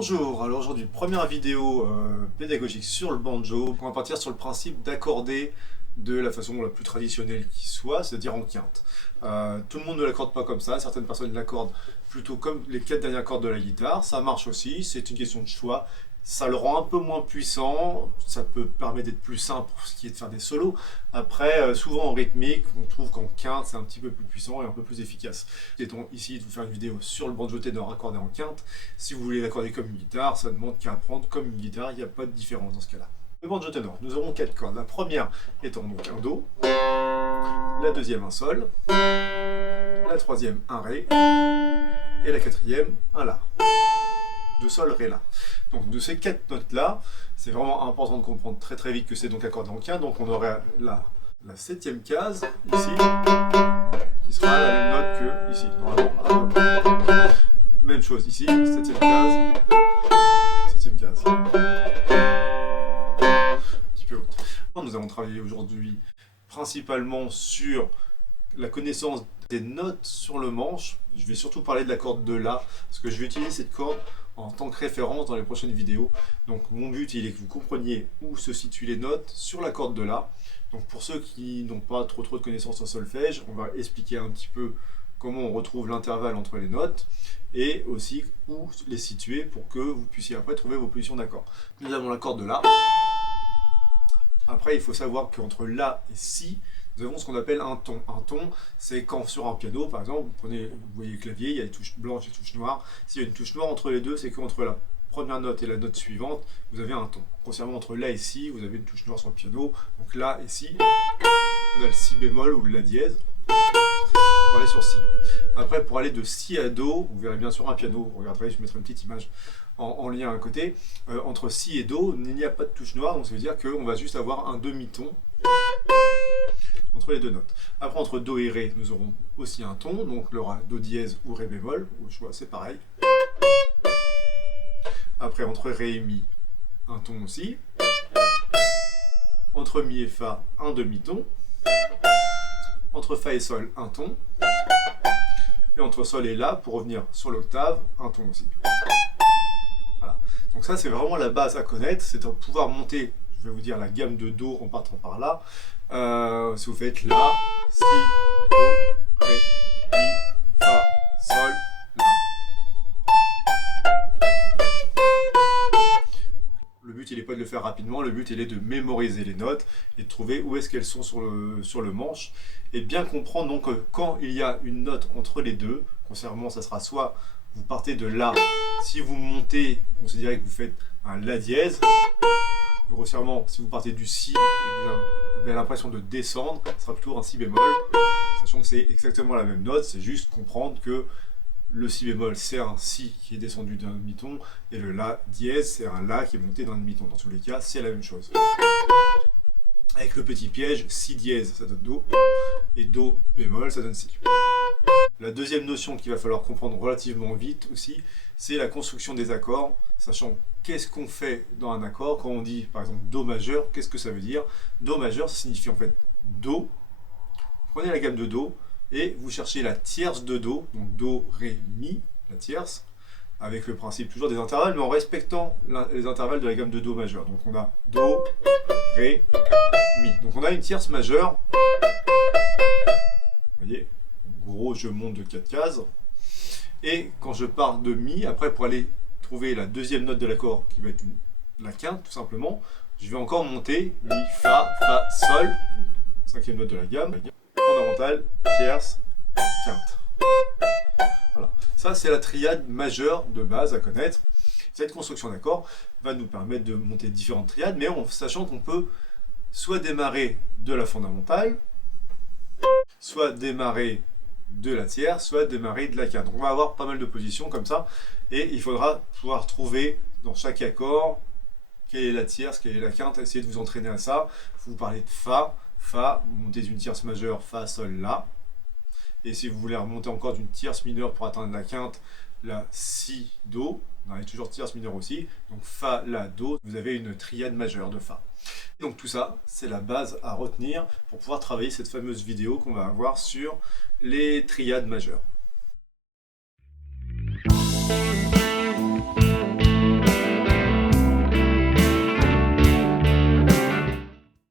Bonjour, alors aujourd'hui première vidéo pédagogique sur le banjo. On va partir sur le principe d'accorder de la façon la plus traditionnelle qui soit, c'est-à-dire en quinte. Tout le monde ne l'accorde pas comme ça, certaines personnes l'accordent plutôt comme les 4 dernières cordes de la guitare, ça marche aussi, c'est une question de choix. Ça le rend un peu moins puissant, ça peut permettre d'être plus simple pour ce qui est de faire des solos. Après, souvent en rythmique, on trouve qu'en quinte, c'est un petit peu plus puissant et un peu plus efficace. Détons ici de vous faire une vidéo sur le banjo ténor accordé en quinte. Si vous voulez l'accorder comme une guitare, ça ne demande qu'à apprendre comme une guitare, il n'y a pas de différence dans ce cas-là. Le banjo ténor, nous aurons 4 cordes. La première étant donc un Do, la deuxième un Sol, la troisième un Ré, et la quatrième un La. De Sol, Ré, La. Donc de ces 4 notes-là, c'est vraiment important de comprendre très vite que c'est donc accordé en quinte. Donc on aurait la 7e case, ici, qui sera la même note que ici. Normalement, même chose ici, 7e case, 7e case. Un petit peu haute. Nous allons travailler aujourd'hui principalement sur la connaissance des notes sur le manche. Je vais surtout parler de la corde de La, parce que je vais utiliser cette corde en tant que référence dans les prochaines vidéos. Donc mon but il est que vous compreniez où se situent les notes sur la corde de La. Donc pour ceux qui n'ont pas trop de connaissances en solfège, on va expliquer un petit peu comment on retrouve l'intervalle entre les notes et aussi où les situer pour que vous puissiez après trouver vos positions d'accord. Nous avons la corde de La. Après il faut savoir qu'entre La et Si, nous avons ce qu'on appelle un ton. Un ton, c'est quand sur un piano, par exemple, vous voyez le clavier, il y a les touches blanches et les touches noires. S'il y a une touche noire entre les deux, c'est qu'entre la première note et la note suivante, vous avez un ton. Concernant entre La et Si, vous avez une touche noire sur le piano. Donc La et Si, on a le Si bémol ou le La dièse pour aller sur Si. Après, pour aller de Si à Do, vous verrez bien sur un piano, vous regarderez, je mettrai une petite image en lien à côté. Entre Si et Do, il n'y a pas de touche noire, donc ça veut dire qu'on va juste avoir un demi-ton entre les deux notes. Après, entre Do et Ré, nous aurons aussi un ton, donc il y aura Do dièse ou Ré bémol, au choix c'est pareil. Après, entre Ré et Mi, un ton aussi. Entre Mi et Fa, un demi-ton. Entre Fa et Sol, un ton. Et entre Sol et La, pour revenir sur l'octave, un ton aussi. Voilà. Donc ça, c'est vraiment la base à connaître, c'est de pouvoir monter, je vais vous dire la gamme de Do en partant par là. Si vous faites La, Si, Do, Ré, Mi, Fa, Sol, La. Le but, il n'est pas de le faire rapidement, le but, il est de mémoriser les notes et de trouver où est-ce qu'elles sont sur le manche et de bien comprendre donc quand il y a une note entre les deux. Concernant, ça sera soit vous partez de La, si vous montez, considérez que vous faites un La dièse. Grossièrement, si vous partez du Si et que vous avez l'impression de descendre, ce sera plutôt un Si bémol, sachant que c'est exactement la même note, c'est juste comprendre que le Si bémol c'est un Si qui est descendu d'un demi-ton et le La dièse c'est un La qui est monté d'un demi-ton. Dans tous les cas, c'est la même chose. Avec le petit piège, Si dièse ça donne Do et Do bémol ça donne Si. La deuxième notion qu'il va falloir comprendre relativement vite aussi, c'est la construction des accords, sachant qu'est-ce qu'on fait dans un accord. Quand on dit par exemple Do majeur, qu'est-ce que ça veut dire? Do majeur, ça signifie en fait Do, prenez la gamme de Do, et vous cherchez la tierce de Do, donc Do, Ré, Mi, la tierce, avec le principe toujours des intervalles, mais en respectant les intervalles de la gamme de Do majeur. Donc on a Do, Ré, Mi. Donc on a une tierce majeure, vous voyez, en gros je monte de 4 cases, et quand je pars de Mi, après pour aller trouver la deuxième note de l'accord, qui va être la quinte tout simplement, je vais encore monter Mi, Fa, Fa, Sol, cinquième note de la gamme, fondamentale, tierce, quinte. Voilà. Ça, c'est la triade majeure de base à connaître. Cette construction d'accords va nous permettre de monter différentes triades, mais en sachant qu'on peut soit démarrer de la fondamentale, soit démarrer de la tierce, soit démarrer de la quinte. Donc on va avoir pas mal de positions comme ça, et il faudra pouvoir trouver dans chaque accord quelle est la tierce, quelle est la quinte, essayez de vous entraîner à ça. Vous parlez de Fa, Fa, vous montez d'une tierce majeure, Fa, Sol, La. Et si vous voulez remonter encore d'une tierce mineure pour atteindre la quinte, la Si, Do, on a toujours tierce mineure aussi, donc Fa, La, Do, vous avez une triade majeure de Fa. Donc tout ça, c'est la base à retenir pour pouvoir travailler cette fameuse vidéo qu'on va avoir sur les triades majeures.